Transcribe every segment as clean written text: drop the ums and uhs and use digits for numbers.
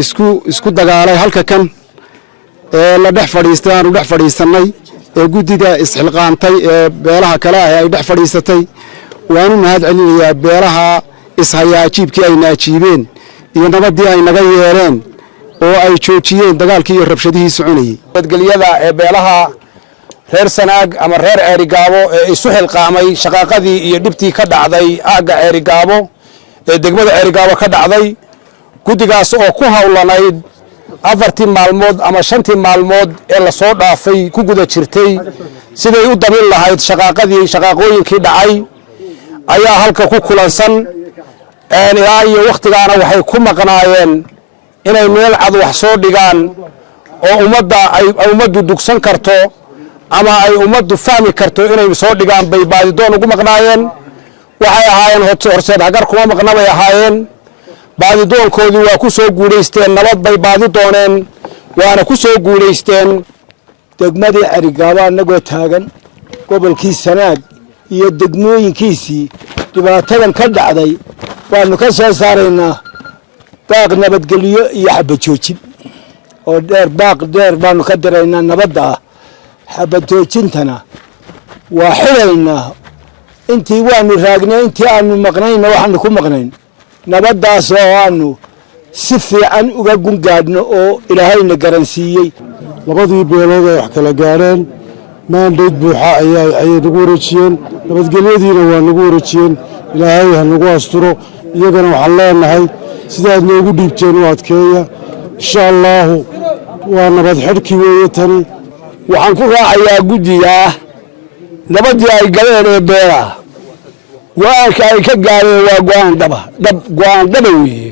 isku dagaalay halka kan la dhex fadhiistay aanu dhex fadhiisanay guddiga isxilqaantay beelaha kale ah ay dhex fadhiisatay waanu mahad celinayaa beelaha ishayaajiibkii ay naajiibeen iyo nabadii ay naga yeereen oo ay joojiyeen dagaalkii iyo rabshadihii soconayay nabadgelyada beelaha reer Sanaag ama reer Ceerigaabo isu xilqaamay shaqaaqadii iyo dhibtii ka dhacday aaga Ceerigaabo degmada Ceerigaabo ka dhacday guddigaas oo ku hawlanayd 4 maalmood ama 5 maalmood ee la soo dhaafay ku guda jirtay siday u dabin lahayd shaqaaqooyinkii dhacay ayaa halka ku kulansan ilaa iyo waqtigaana waxay ku maqnaayeen inay meel cad wax soo dhigaan oo ummaddu dugsan karto ama ay ummaddu fahmi karto inay soo dhigaan bay baadidoon ugu maqnaayeen waxay ahaayeen horseed hagar kuma maqna bay ahaayeen baadidoonkoodii waa ku soo guulaysteen nabad bay baadi dooneen waana ku soo guulaysteen degmadii Ceerigaabo anagoo taagan gobolkii Sanaag iyo degmooyinkiisii dhibaatadan ka dhacday waanu ka soo saaraynaa baaq nabadgelyo iyo xabad joojin oo baaq dheer baanu ka diraynaa nabadda xabad joojintana waa xilaynaa intii waanu raagnay intii aanu maqnayna waxaanu ku maqnayn nabaddaas oo aanu si fiican uga gungaadhno oo ilaahayna garansiiyey labadii beelood ay wax kala gaareen maandayd buuxa ayay nagu wareejiyeen nabadgelyadiina waa nagu wareejiyeen ilaahay ha nagu asturo iyagana waxaan leenahay sidaad noogu dhiibteen u adkeeya insha allahu waa nabad xidhkii weeye tani waxaan ku raacayaa guddiga nabadii ay galeen ee beelaha go'aanka ay ka gaareen waa go'aan dhaba weeye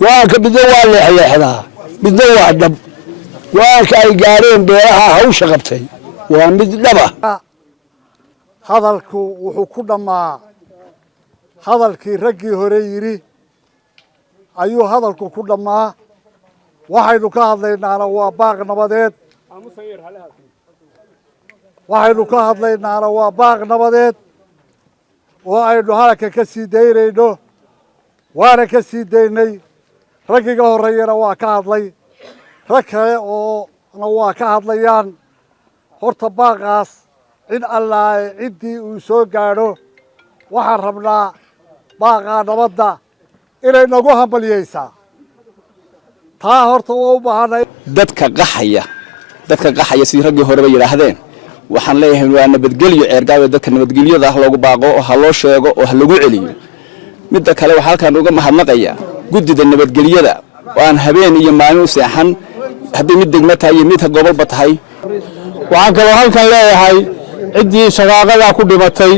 go'aanka midna waa leexleexdaa midna waa dhab go'aanka ay gaareen beelaha hawsha qabtay waa mid dhaba hadalku wuxuu ku dhammaa hadalkii raggii hore yiri ayuu hadalku ku dhammaa waxaynu ka hadlaynaana waa baaq nabadeed oo aynu halka ka sii daynayno waana ka sii daynay raggiga horeeyana waa ka hadlay rag kale oona waa ka hadlayaan horta baaqaas cid allaahe ciddii uu soo gaadho waxaan rabnaa baaqaa nabadda inay nagu hambalyaysaa taa horta waa u baahanay dadka qaxaya sidii raggii horeba yiraahdeen waxaan leeyahay waa nabadgelyo Ceerigaabo dadka nabadgelyada loogu baaqo oo ha loo sheego oo ha lagu celiyo midda kale waxa halkan uga mahadnaqaya guddida nabadgelyada oo aan habeen iyo maalin u seexan haddii mid degmo tahay iyo mid gobolba tahay waxaan kaloo halkan leeyahay ciddii shaqaaqada ku dhimatay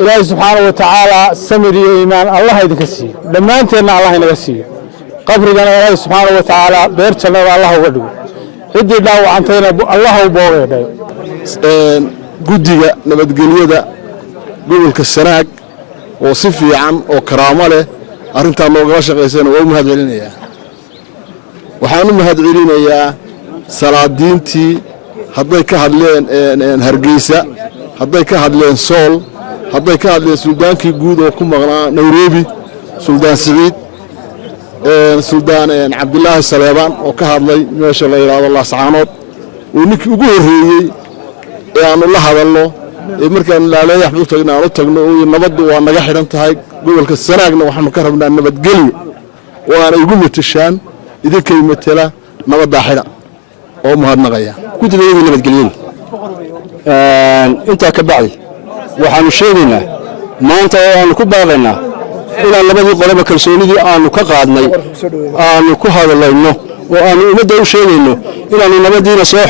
ilaahay subxaanahu wa tacaala samir iyo iimaan allah idinka siiyo dhammaanteedna allah inaga siiyo qabrigana ilaahay subxaanahu wa tacaala beer jannada allah uga dhigo ciddii dhaawacantayna allah u boogeedhayo guddiga nabadgelyada gobolka Sanaag oo si fiican oo karaamo leh arrintan noogala shaqeysana waa u mahad celinayaa waxaan u mahad celinayaa salaadiintii hadday ka hadleen Hargeysa hadday ka hadleen Sool hadday ka hadleen suldaankii guud oo ku maqnaa Nairobi suldaan Saciid suldaan Cabdullaahi Saleebaan oo ka hadlay meesha la yiraahdo Laascaanood oo ninkii ugu horeeyay aanu la hadalno markaan laaleeyax u tagno oo nabaddu waa naga xidhan tahay gobolka Sanaagna waxaanu ka rabnaa nabadgelyo oo aan igu matashaan idinkay matala nabadda xidha oo mahadnaqaya guddiga nabadgelyada inta ka bacdi waxaanu sheegaynaa maanta oo aanu ku baaqaynaa inaan labadii qoloba kalsoonidii aanu ka qaadnay aanu ku hadlayno oo aanu ummadda u sheegayno inaanu nabadiina soo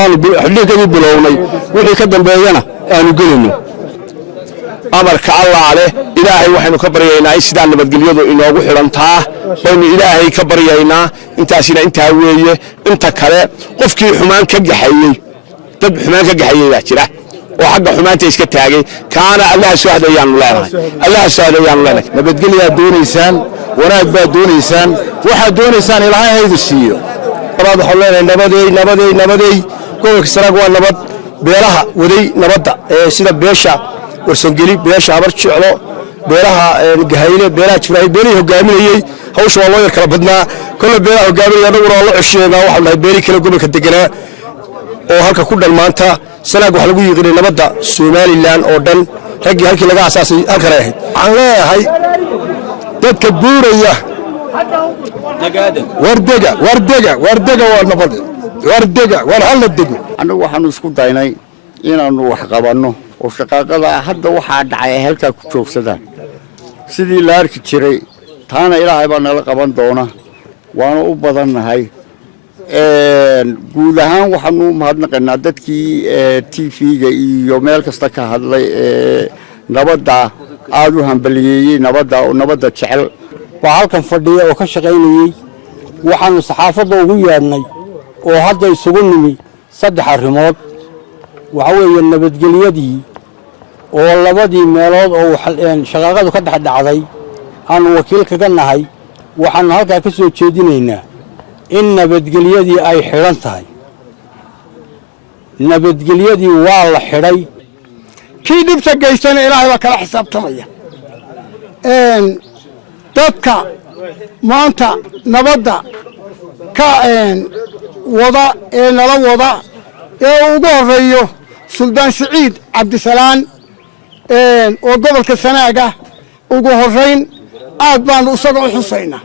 aanu xidhiidhkii bilownay wixii ka dambeeyana aanu gelayno amarka Allah leh ilaahay waxaanu ka baryaynaa in sidaan nabadgelyadu inoogu xirantaa baynu ilaahay ka baryaynaa intaasina intaa weeye inta kale qofkii xumaan ka gaxayay dad xumaan ka gaxayay baa jira oo xagga xumaanta iska taagay kaana Allah soo hadayaanu leenahay nabadgelyo doonaysaan wanaag baa doonaysaan waxa doonaysaan ilaahay haydu siiyo nabad xolleena nabaday gobolka Sanaag waa nabad beelaha waday nabadda sida beesha warsangeli beesha abar jeclo beelaha gahayle beelaha jiray beelihii hogaaminayay hawsha waa loo yar kala badnaa كل بيرها وقابل يدور الله عشينا واحد لا يبارك له قبل كدقنا oo halka ku dhalmaanta sanaag wax lagu yiqiin nabadda Soomaaliland oo dhan ragii halkii laga asaasay halka ay ahayd aan leeyahay dadka buuraya wardega waa nabad wardega war hal dego anagu waxaanu isku daynay inaanu wax qabanno oo shaqaaqada hadda waxa dhacay halka ku joogsadaan sidii la arki jiray taana ilaahay baa nala qaban doona waana u badannahay guud ahaan waxaanu mahadnaqaynaa dadkii TV-ga iyo meel kasta ka hadlay nabadda aad u hambaliyeeyay nabadda jecel waa halkan fadhiya oo ka shaqaynayay waxaanu saxaafadda ugu yeedhnay oo hadda isugu nimi 3 arrimood waxa weeye nabadgelyadii oo labadii meelood oo shaqaaqadu ka dhacday aanu wakiil kaga nahay waxaanu halkaa ka soo jeedinaynaa in nabadgelyadii ay xiran tahay nabadgelyadii waa la xidhay kii dhibta geystana ilaahay baa kala xisaabtamaya dadka maanta nabadda ka wada ee nala wada ee ugu horeeyo Suldaan Siciid Cabdisalaan oo gobolka Sanaaga ugu horeyn aad baan u soo xusaynaa